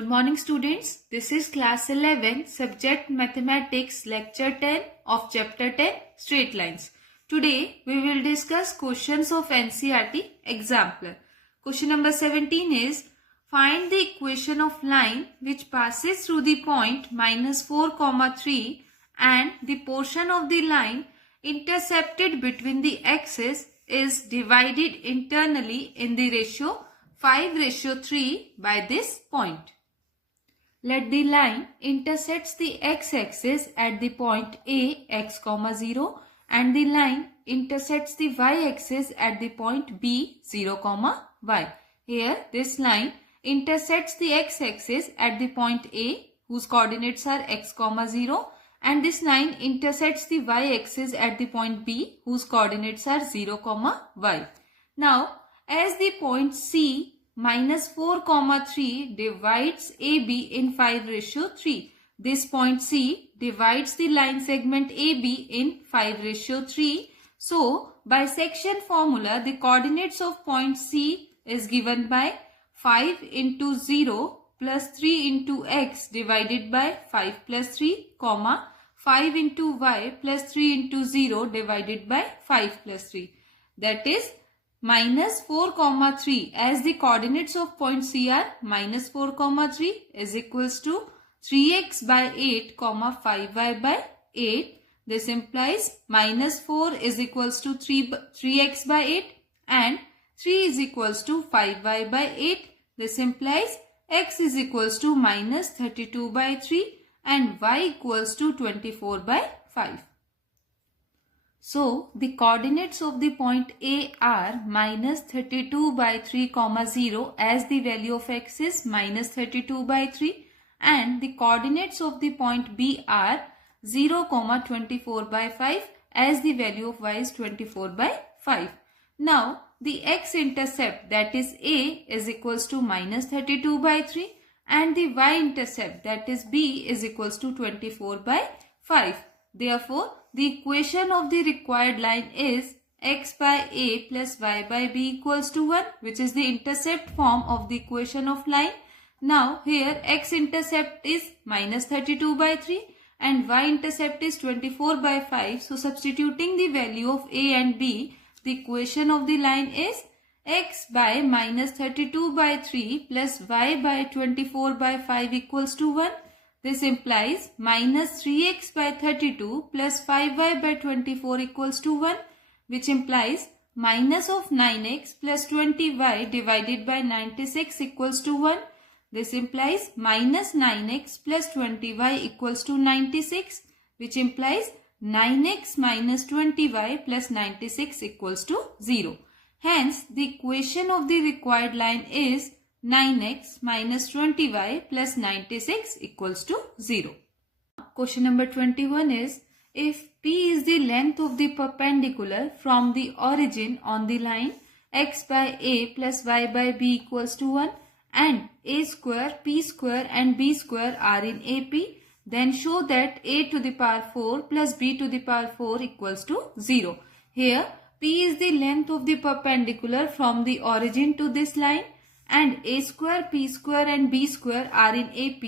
Good morning students, this is class 11 subject mathematics lecture 10 of chapter 10 straight lines. Today we will discuss questions of NCERT exemplar. Question number 17 is find the equation of line which passes through the point -4, 3 and the portion of the line intercepted between the axes is divided internally in the ratio 5:3 by this point. Let the line intersects the x-axis at the point A x, 0 and the line intersects the y-axis at the point B 0, y. Here this line intersects the x-axis at the point A whose coordinates are x, 0 and this line intersects the y-axis at the point B whose coordinates are 0, y. Now as the point C -4, 3 divides AB in 5:3. This point C divides the line segment AB in 5:3. So, by section formula, the coordinates of point C is given by 5 into 0 plus 3 into x divided by 5 plus 3, 5 into y plus 3 into 0 divided by 5 plus 3. That is -4, 3 as the coordinates of point C are -4, 3 is equals to 3x by 8, 5y by 8. This implies -4 is equals to 3x by 8 and 3 is equals to 5y by 8. This implies x is equals to -32 by 3 and y equals to 24 by 5. So, the coordinates of the point A are -32 by 3, 0 as the value of x is -32 by 3 and the coordinates of the point B are 0, 24 by 5 as the value of y is 24 by 5. Now, the x-intercept that is A is equals to -32 by 3 and the y-intercept that is B is equals to 24 by 5. Therefore, the equation of the required line is x by A plus y by B equals to 1, which is the intercept form of the equation of line. Now, here x-intercept is -32 by 3 and y-intercept is 24 by 5. So, substituting the value of A and B, the equation of the line is x by -32 by 3 plus y by 24 by 5 equals to 1. This implies -3x by 32 plus 5y by 24 equals to 1, which implies minus of 9x plus 20y divided by 96 equals to 1. This implies minus 9x plus 20y equals to 96, which implies 9x minus 20y plus 96 equals to 0. Hence, the equation of the required line is 9x minus 20y plus 96 equals to 0. Question number 21 is, if P is the length of the perpendicular from the origin on the line x by A plus y by B equals to 1 and A square, P square and B square are in AP, then show that A to the power 4 plus B to the power 4 equals to 0. Here, P is the length of the perpendicular from the origin to this line and A square, P square and B square are in AP,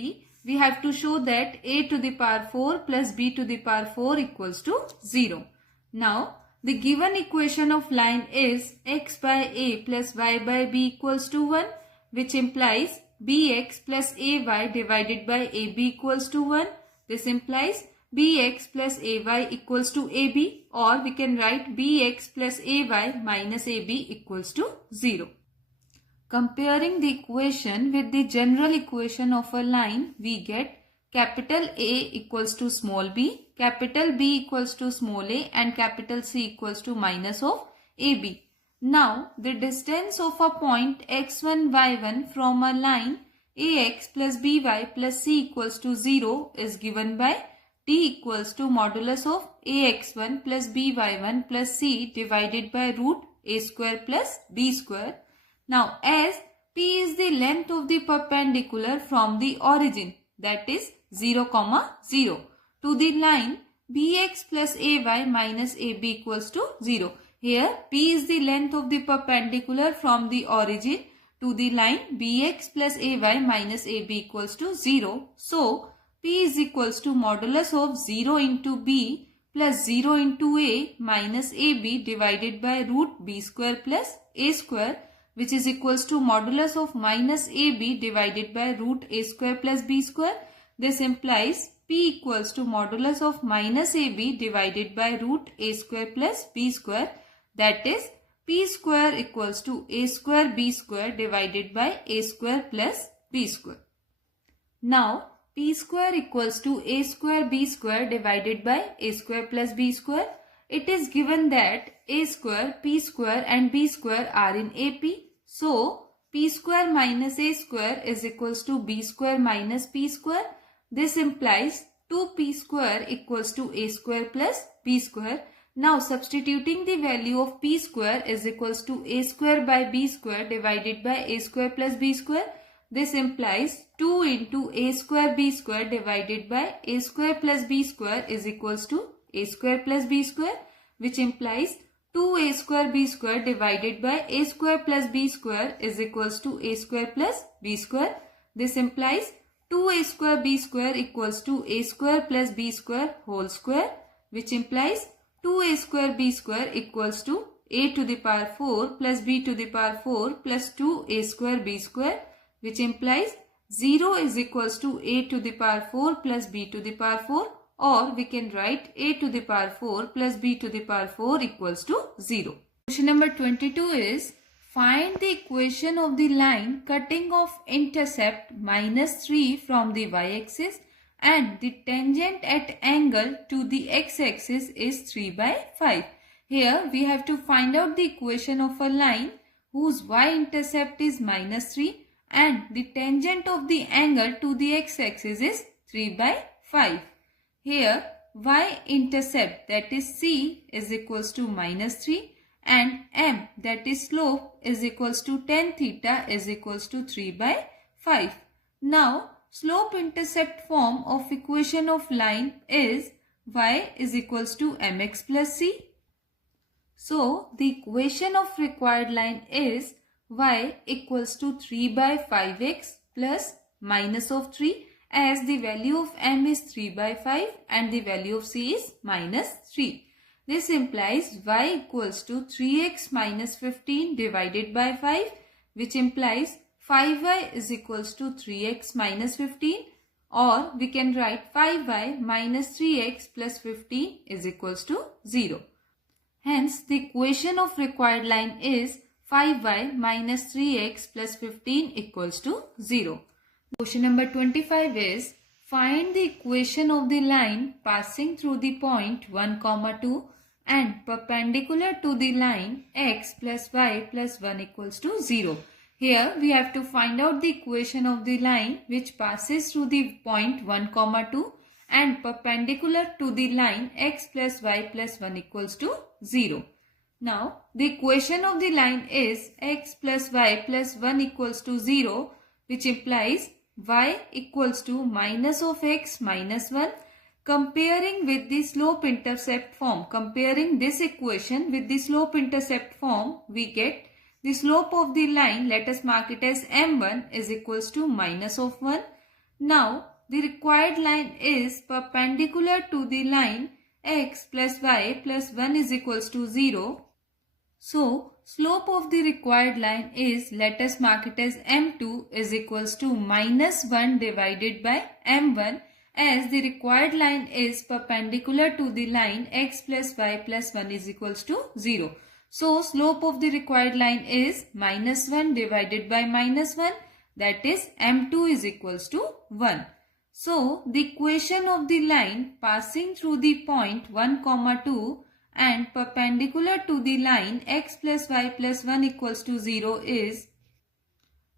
we have to show that A to the power 4 plus B to the power 4 equals to 0. Now, the given equation of line is x by A plus y by B equals to 1, which implies bx plus ay divided by ab equals to 1. This implies bx plus ay equals to ab, or we can write bx plus ay minus ab equals to 0. Comparing the equation with the general equation of a line, we get capital A equals to small b, capital B equals to small a and capital C equals to minus of AB. Now, the distance of a point x1, y1 from a line ax plus by plus c equals to 0 is given by t equals to modulus of ax1 plus by1 plus c divided by root a square plus b square. Now, as P is the length of the perpendicular from the origin, that is 0, 0, to the line bx plus ay minus ab equals to 0. Here, P is the length of the perpendicular from the origin to the line bx plus ay minus ab equals to 0. So, p is equals to modulus of 0 into b plus 0 into a minus ab divided by root b square plus a square, which is equals to modulus of minus ab divided by root a square plus b square. This implies p equals to modulus of minus ab divided by root a square plus b square, that is p square equals to a square b square divided by a square plus b square. Now p square equals to a square b square divided by a square plus b square. It is given that a square, p square and b square are in AP. So p square minus a square is equals to b square minus p square. This implies 2p square equals to a square plus b square. Now substituting the value of p square is equals to a square by b square divided by a square plus b square. This implies 2 into a square b square divided by a square plus b square is equals to a square plus b square, which implies 2a square b square divided by a square plus b square is equals to a square plus b square. This implies 2a square b square equals to a square plus b square whole square, which implies 2a square b square equals to a to the power 4 plus b to the power 4 plus 2a square b square, which implies 0 is equals to a to the power 4 plus b to the power 4, or we can write a to the power 4 plus b to the power 4 equals to 0. Question number 22 is, find the equation of the line cutting off intercept minus 3 from the y-axis and the tangent at angle to the x-axis is 3 by 5. Here we have to find out the equation of a line whose y-intercept is minus 3 and the tangent of the angle to the x-axis is 3 by 5. Here y-intercept, that is c, is equals to minus 3 and m, that is slope, is equals to tan theta is equals to 3 by 5. Now slope-intercept form of equation of line is y is equals to mx plus c. So the equation of required line is y equals to 3 by 5x plus minus of 3, as the value of m is 3 by 5 and the value of c is minus 3. This implies y equals to 3x minus 15 divided by 5, which implies 5y is equals to 3x minus 15, or we can write 5y minus 3x plus 15 is equals to 0. Hence the equation of required line is 5y minus 3x plus 15 equals to 0. Question number 25 is, find the equation of the line passing through the point 1, 2 and perpendicular to the line x plus y plus 1 equals to 0. Here we have to find out the equation of the line which passes through the point 1, 2 and perpendicular to the line x plus y plus 1 equals to 0. Now the equation of the line is x plus y plus 1 equals to 0, which implies y equals to minus of x minus 1. Comparing with the slope-intercept form, comparing this equation with the slope-intercept form, we get the slope of the line, let us mark it as m1, is equals to minus of 1. Now the required line is perpendicular to the line x plus y plus 1 is equals to 0. So slope of the required line is, let us mark it as m2 is equals to minus 1 divided by m1, as the required line is perpendicular to the line x plus y plus 1 is equals to 0. So slope of the required line is minus 1 divided by minus 1, that is m2 is equals to 1. So the equation of the line passing through the point 1, 2 and perpendicular to the line x plus y plus 1 equals to 0 is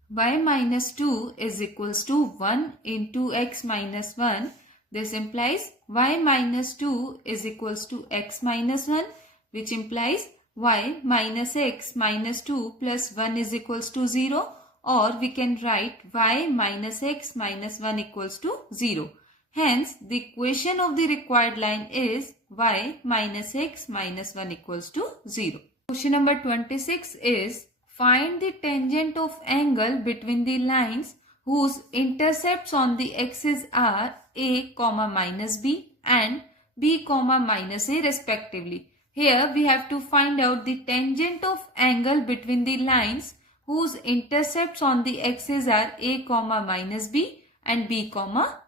y minus 2 is equals to 1 into x minus 1. This implies y minus 2 is equals to x minus 1, which implies y minus x minus 2 plus 1 is equals to 0, or we can write y minus x minus 1 equals to 0. Hence the equation of the required line is y minus x minus 1 equals to 0. Question number 26 is, Find the tangent of angle between the lines whose intercepts on the axis are a, minus b and b, minus a respectively. Here we have to find out the tangent of angle between the lines whose intercepts on the axis are a, minus b and b,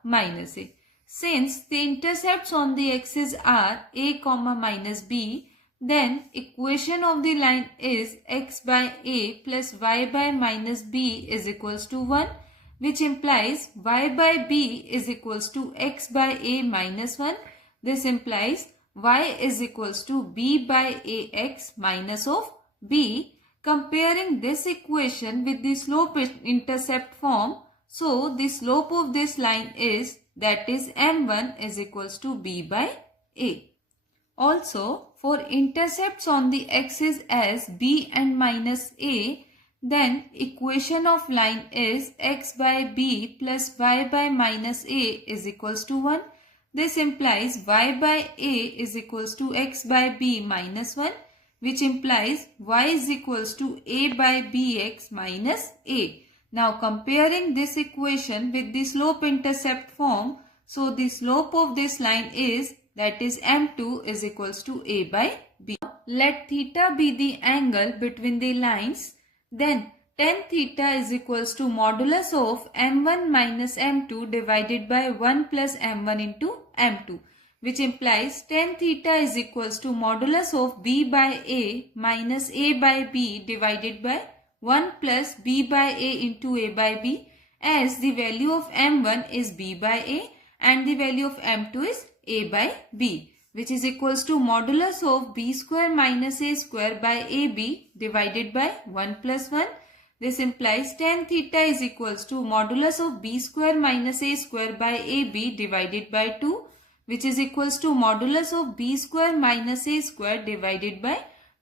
minus a. Since the intercepts on the axis are a, minus b, then equation of the line is x by a plus y by minus b is equals to 1, which implies y by b is equals to x by a minus 1. This implies y is equals to b by ax minus of b. Comparing this equation with the slope intercept form, so the slope of this line is, that is m1 is equals to b by a. Also, for intercepts on the axis as b and minus a, then equation of line is x by b plus y by minus a is equals to 1. This implies y by a is equals to x by b minus 1, which implies y is equals to a by bx minus a. Now comparing this equation with the slope intercept form, so the slope of this line is, that is m2 is equals to a by b. Let theta be the angle between the lines. Then tan theta is equals to modulus of m1 minus m2 divided by 1 plus m1 into m2, which implies tan theta is equals to modulus of b by a minus a by b divided by 1 plus b by a into a by b, as the value of m1 is b by a and the value of m2 is a by b, which is equals to modulus of b square minus a square by ab divided by 1 plus 1. This implies tan theta is equals to modulus of b square minus a square by ab divided by 2, which is equals to modulus of b square minus a square divided by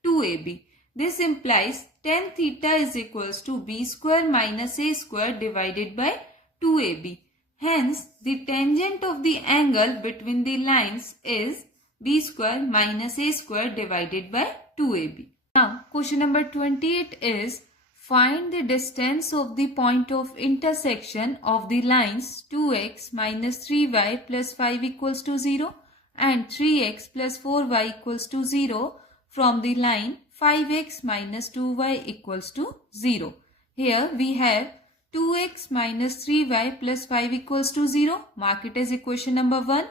2ab. This implies tan theta is equals to b square minus a square divided by 2ab. Hence, the tangent of the angle between the lines is b square minus a square divided by 2ab. Now, question number 28 is, find the distance of the point of intersection of the lines 2x minus 3y plus 5 equals to 0 and 3x plus 4y equals to 0 from the line 5x minus 2y equals to 0. Here we have 2x minus 3y plus 5 equals to 0. Mark it as equation number 1.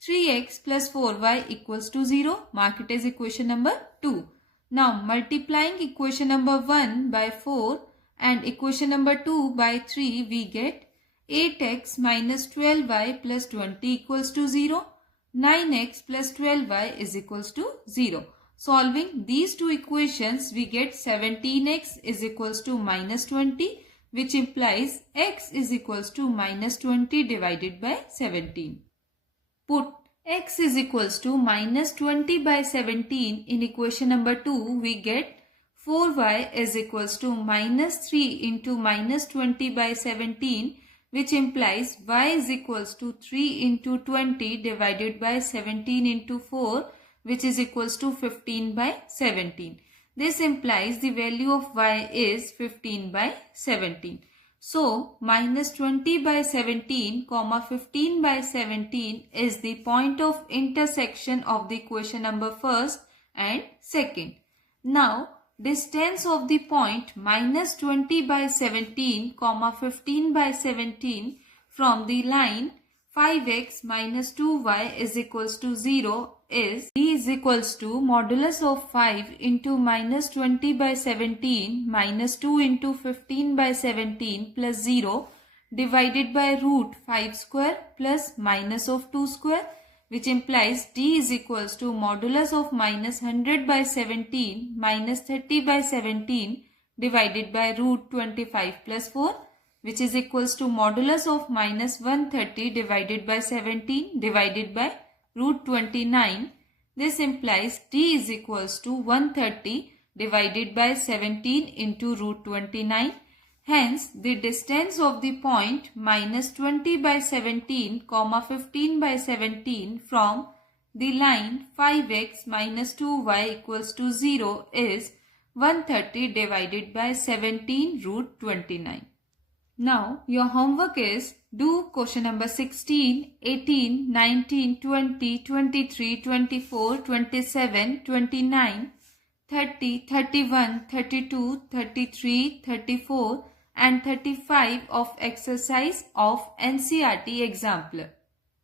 3x plus 4y equals to 0. Mark it as equation number 2. Now multiplying equation number 1 by 4 and equation number 2 by 3, we get 8x minus 12y plus 20 equals to 0. 9x plus 12y is equals to 0. Solving these two equations, we get 17x is equals to minus 20, which implies x is equals to minus 20 divided by 17. Put x is equals to minus 20 by 17 in equation number 2, we get 4y is equals to minus 3 into minus 20 by 17, which implies y is equals to 3 into 20 divided by 17 into 4, which is equals to 15 by 17. This implies the value of y is 15 by 17. So, minus 20 by 17, 15 by 17 is the point of intersection of the equation number first and second. Now, distance of the point minus 20 by 17, 15 by 17 from the line 5x minus 2y is equals to 0 is b is equals to modulus of 5 into minus 20 by 17 minus 2 into 15 by 17 plus 0 divided by root 5 square plus minus of 2 square, which implies d is equals to modulus of minus 100 by 17 minus 30 by 17 divided by root 25 plus 4, which is equals to modulus of minus 130 divided by 17 divided by root 29. This implies d is equals to 130 divided by 17 into root 29. Hence, the distance of the point minus 20 by 17, 15 by 17 from the line 5x minus 2y equals to 0 is 130 divided by 17 root 29. Now your homework is do question number 16, 18, 19, 20, 23, 24, 27, 29, 30, 31, 32, 33, 34 and 35 of exercise of NCERT example.